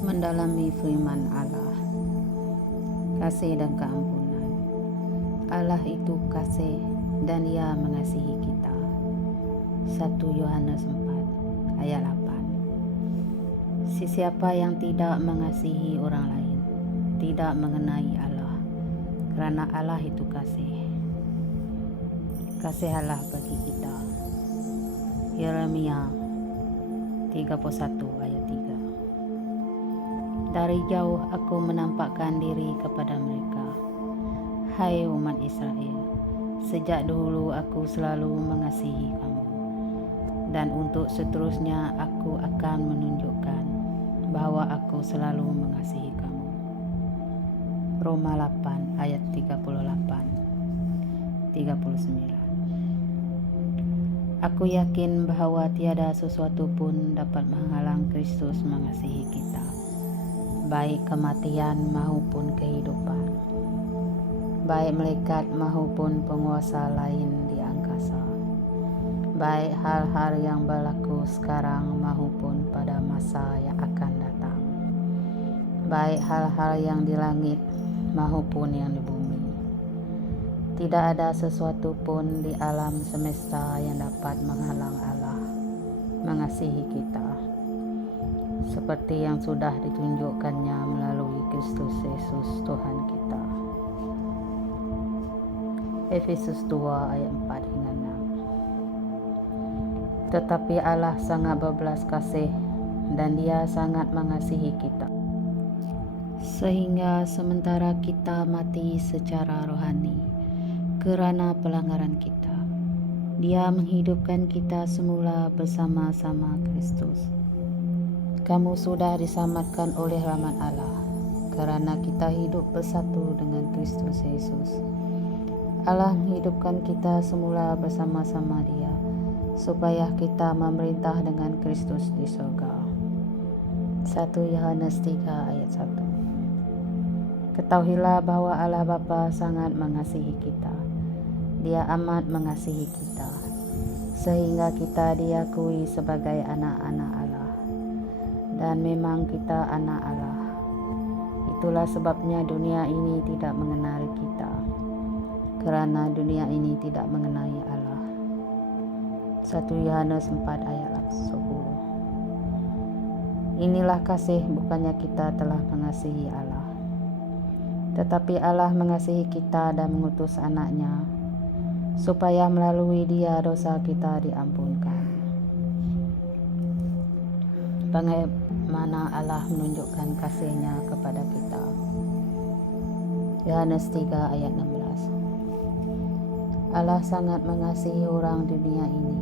Mendalami firman Allah. Kasih dan keampunan. Allah itu kasih dan Ia mengasihi kita. 1 Yohanes 4 ayat 8. Siapa yang tidak mengasihi orang lain tidak mengenai Allah, karena Allah itu kasih. Kasih Allah bagi kita. Yeremia 31 ayat 3. Dari jauh aku menampakkan diri kepada mereka. Hai umat Israel, sejak dahulu aku selalu mengasihi kamu. Dan untuk seterusnya aku akan menunjukkan bahwa aku selalu mengasihi kamu. Roma 8 ayat 38-39. Aku yakin bahwa tiada sesuatu pun dapat menghalang Kristus mengasihi kita, baik kematian maupun kehidupan, baik malaikat maupun penguasa lain di angkasa, baik hal-hal yang berlaku sekarang maupun pada masa yang akan datang, baik hal-hal yang di langit maupun yang di bumi. Tidak ada sesuatu pun di alam semesta yang dapat menghalang Allah mengasihi kita, seperti yang sudah ditunjukkannya melalui Kristus Yesus Tuhan kita. Efesus 2 ayat 4-6. Tetapi Allah sangat berbelas kasih dan Dia sangat mengasihi kita, sehingga sementara kita mati secara rohani kerana pelanggaran kita, Dia menghidupkan kita semula bersama-sama Kristus. Kamu sudah diselamatkan oleh rahmat Allah, kerana kita hidup bersatu dengan Kristus Yesus. Allah menghidupkan kita semula bersama-sama Dia, supaya kita memerintah dengan Kristus di surga. 1 Yohanes 3 ayat 1. Ketahuilah bahwa Allah Bapa sangat mengasihi kita. Dia amat mengasihi kita, sehingga kita diakui sebagai anak-anak Allah. Dan memang kita anak Allah. Itulah sebabnya dunia ini tidak mengenali kita, kerana dunia ini tidak mengenai Allah. 1 Yohanes 4 ayat 10. Inilah kasih, bukannya kita telah mengasihi Allah, tetapi Allah mengasihi kita dan mengutus anaknya, supaya melalui Dia dosa kita diampunkan. Bagaimana Allah menunjukkan kasih-Nya kepada kita? Yohanes 3 ayat 16. Allah sangat mengasihi orang dunia ini,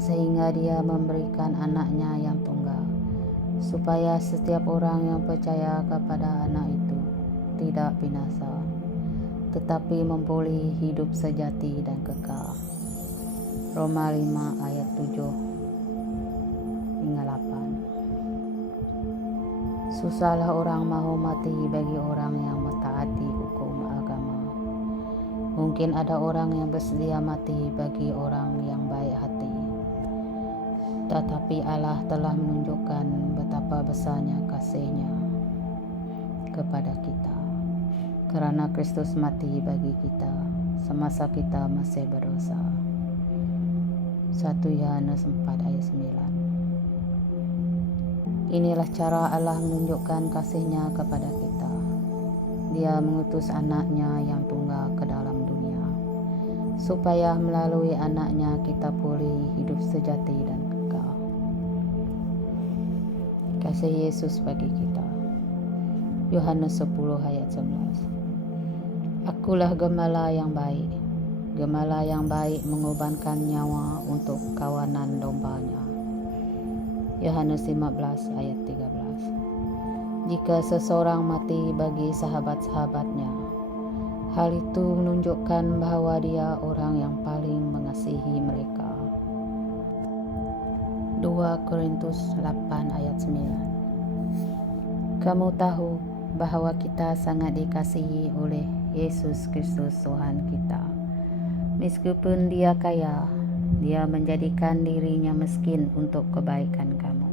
sehingga Dia memberikan anaknya yang tunggal, supaya setiap orang yang percaya kepada anak itu tidak binasa, tetapi memperoleh hidup sejati dan kekal. Roma 5 ayat 7-8. Susahlah orang mahu mati bagi orang yang mentaati hukum agama. Mungkin ada orang yang bersedia mati bagi orang yang baik hati. Tetapi Allah telah menunjukkan betapa besarnya kasih-Nya kepada kita, kerana Kristus mati bagi kita semasa kita masih berdosa. 1 Yohanes 4 ayat 9. Inilah cara Allah menunjukkan kasih-Nya kepada kita. Dia mengutus anaknya yang tunggal ke dalam dunia, supaya melalui anaknya kita pulih hidup sejati dan kekal. Kasih Yesus bagi kita. Yohanes 10 ayat 11. Akulah gembala yang baik. Gembala yang baik mengorbankan nyawa untuk kawanan dombanya. Yohanes 15 ayat 13. Jika seseorang mati bagi sahabat-sahabatnya, hal itu menunjukkan bahwa dia orang yang paling mengasihi mereka. 2 Korintus 8 ayat 9. Kamu tahu bahwa kita sangat dikasihi oleh Yesus Kristus Tuhan kita. Meskipun Dia kaya, Dia menjadikan dirinya miskin untuk kebaikan kamu,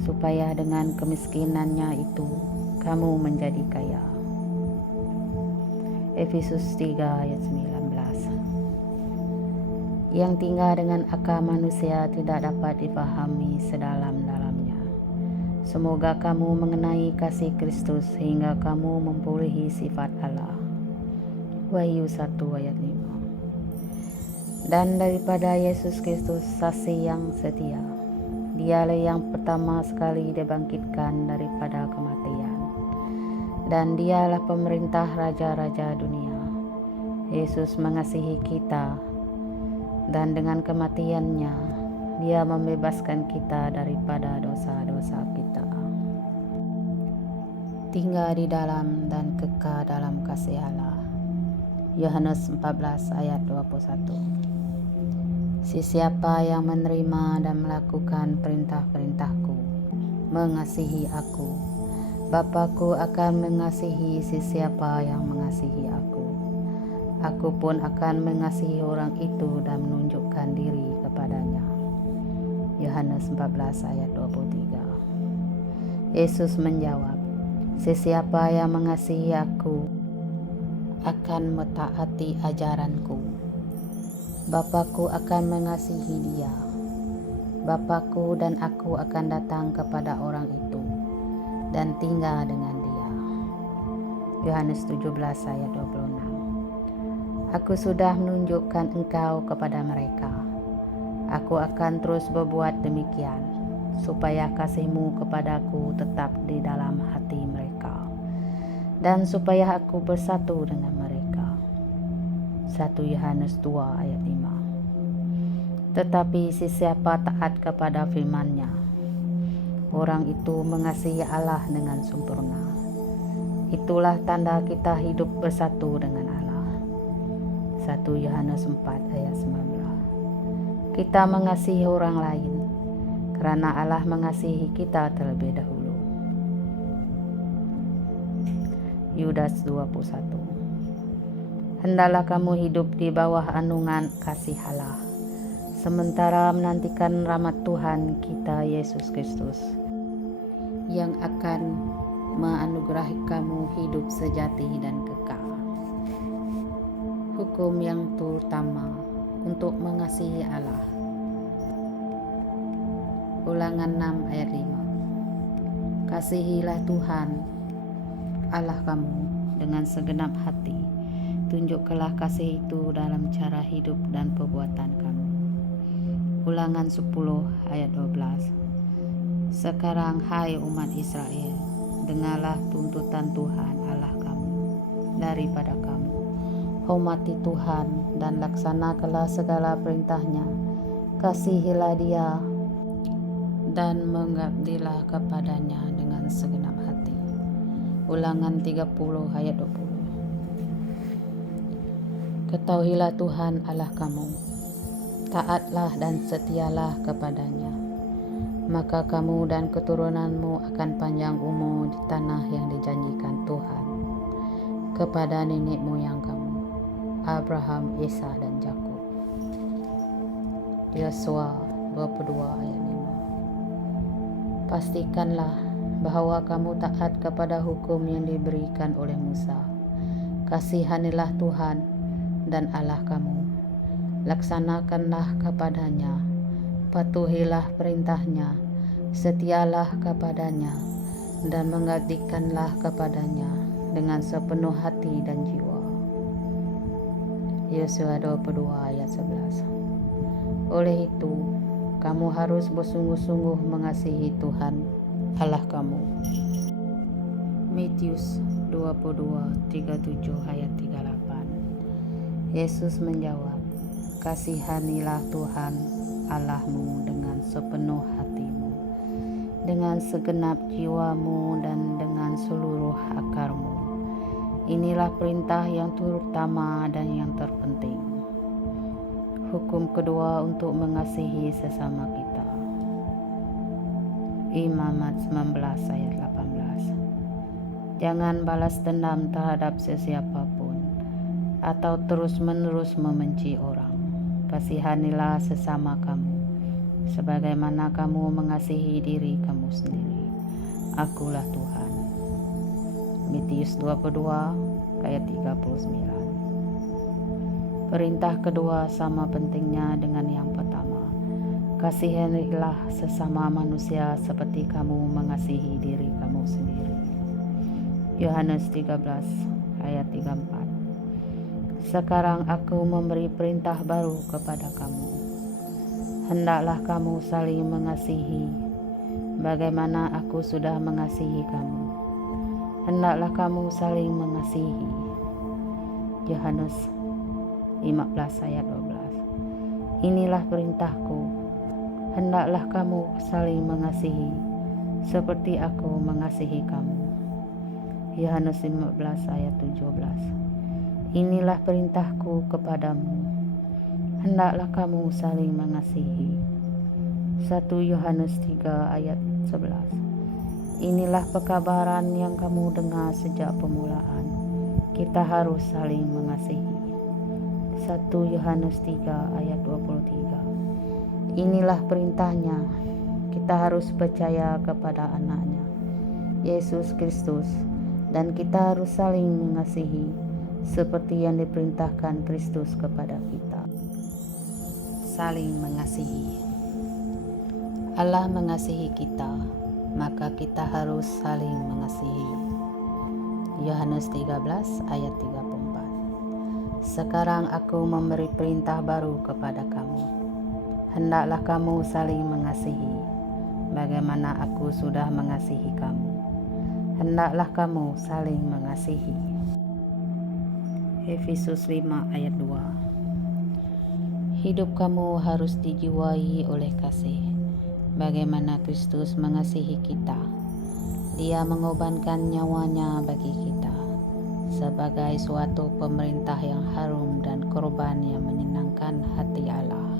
supaya dengan kemiskinannya itu kamu menjadi kaya. Efesus 3 ayat 19. Yang tinggal dengan akal manusia tidak dapat dipahami sedalam-dalamnya. Semoga kamu mengenai kasih Kristus sehingga kamu mempunyai sifat Allah. Wahyu 1 ayat 5. Dan daripada Yesus Kristus saksi yang setia, Dialah yang pertama sekali dibangkitkan daripada kematian, dan Dialah pemerintah raja-raja dunia. Yesus mengasihi kita, dan dengan kematiannya Dia membebaskan kita daripada dosa-dosa kita. Tinggal di dalam dan kekal dalam kasih Allah. Yohanes 14 ayat 21. Sesiapa yang menerima dan melakukan perintah-perintahku mengasihi aku. Bapa-Ku akan mengasihi sesiapa yang mengasihi aku. Aku pun akan mengasihi orang itu dan menunjukkan diri kepadanya. Yohanes 14 ayat 23. Yesus menjawab, sesiapa yang mengasihi aku akan mentaati ajaranku. Bapa-Ku akan mengasihi dia. Bapa-Ku dan aku akan datang kepada orang itu dan tinggal dengan dia. Yohanes 17 ayat 26. Aku sudah menunjukkan engkau kepada mereka. Aku akan terus berbuat demikian, supaya kasih-Mu kepadaku tetap di dalam hati mereka, dan supaya aku bersatu dengan mereka. 1 Yohanes 2 ayat 5. Tetapi sesiapa taat kepada firman-Nya, orang itu mengasihi Allah dengan sempurna. Itulah tanda kita hidup bersatu dengan Allah. 1 Yohanes 4 ayat 19. Kita mengasihi orang lain karena Allah mengasihi kita terlebih dahulu. Yudas 21. Hendaklah kamu hidup di bawah naungan kasih Allah, sementara menantikan rahmat Tuhan kita Yesus Kristus, yang akan menganugerahi kamu hidup sejati dan kekal. Hukum yang terutama untuk mengasihi Allah. Ulangan 6 ayat 5. Kasihilah Tuhan Allah kamu dengan segenap hati. Tunjukkanlah kasih itu dalam cara hidup dan perbuatan kamu. Ulangan 10 ayat 12. Sekarang hai umat Israel, dengarlah tuntutan Tuhan Allah kamu daripada kamu. Hormati Tuhan dan laksanakanlah segala perintahnya. Kasihilah Dia dan mengabdilah kepadanya dengan segenap hati. Ulangan 30 ayat 20. Ketahuilah Tuhan Allah kamu, taatlah dan setialah kepadanya, maka kamu dan keturunanmu akan panjang umur di tanah yang dijanjikan Tuhan kepada nenek moyang kamu, Abraham, Isa, dan Yakub. Yosua 22 ayat 5. Pastikanlah bahwa kamu taat kepada hukum yang diberikan oleh Musa. Kasihanilah Tuhan dan Allah kamu, laksanakanlah kepadanya, patuhilah perintahnya, setialah kepadanya, dan mengabdikanlah kepadanya dengan sepenuh hati dan jiwa. Yosua 22 ayat 11. Oleh itu, kamu harus bersungguh-sungguh mengasihi Tuhan Allah kamu. Matius 22:37 ayat 38. Yesus menjawab, kasihanilah Tuhan Allahmu dengan sepenuh hatimu, dengan segenap jiwamu, dan dengan seluruh akarmu. Inilah perintah yang terutama dan yang terpenting. Hukum kedua untuk mengasihi sesama kita. Imamat 19 ayat 18. Jangan balas dendam terhadap sesiapapun atau terus-menerus membenci orang. Kasihanilah sesama kamu sebagaimana kamu mengasihi diri kamu sendiri. Akulah Tuhan. Matius 22 ayat 39. Perintah kedua sama pentingnya dengan yang pertama. Kasihanilah sesama manusia seperti kamu mengasihi diri kamu sendiri. Yohanes 13 ayat 34. Sekarang aku memberi perintah baru kepada kamu. Hendaklah kamu saling mengasihi, bagaimana aku sudah mengasihi kamu. Hendaklah kamu saling mengasihi. Yohanes 15 ayat 12. Inilah perintahku, hendaklah kamu saling mengasihi, seperti aku mengasihi kamu. Yohanes 15 ayat 17. Inilah perintahku kepadamu, hendaklah kamu saling mengasihi. 1 Yohanes 3 ayat 11. Inilah pekabaran yang kamu dengar sejak permulaan, kita harus saling mengasihi. 1 Yohanes 3 ayat 23. Inilah perintahnya, kita harus percaya kepada anaknya, Yesus Kristus, dan kita harus saling mengasihi seperti yang diperintahkan Kristus kepada kita. Saling mengasihi. Allah mengasihi kita, maka kita harus saling mengasihi. Yohanes 13 ayat 34. Sekarang aku memberi perintah baru kepada kamu. Hendaklah kamu saling mengasihi, bagaimana aku sudah mengasihi kamu. Hendaklah kamu saling mengasihi. Efesus 5 ayat 2. Hidup kamu harus dijiwai oleh kasih, bagaimana Kristus mengasihi kita. Dia mengorbankan nyawanya bagi kita sebagai suatu pemerintah yang harum dan korban yang menyenangkan hati Allah.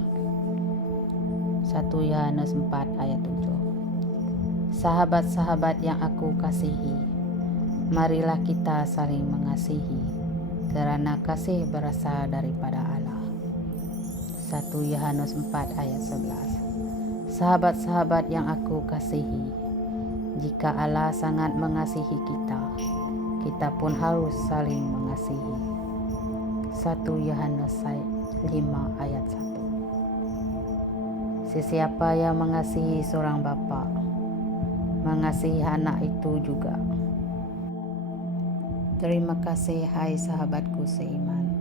1 Yohanes 4 ayat 7. Sahabat-sahabat yang aku kasihi, marilah kita saling mengasihi, karena kasih berasal daripada Allah. 1 Yohanes 4 ayat 11. Sahabat-sahabat yang aku kasihi, jika Allah sangat mengasihi kita, kita pun harus saling mengasihi. 1 Yohanes 5 ayat 1. Sesiapa yang mengasihi seorang bapa, mengasihi anak itu juga. Terima kasih hai sahabatku seiman.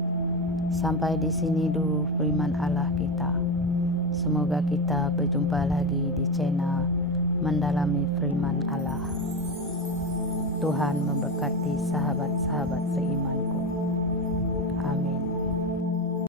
Sampai di sini dulu firman Allah kita. Semoga kita berjumpa lagi di channel Mendalami Firman Allah. Tuhan memberkati sahabat-sahabat seiman.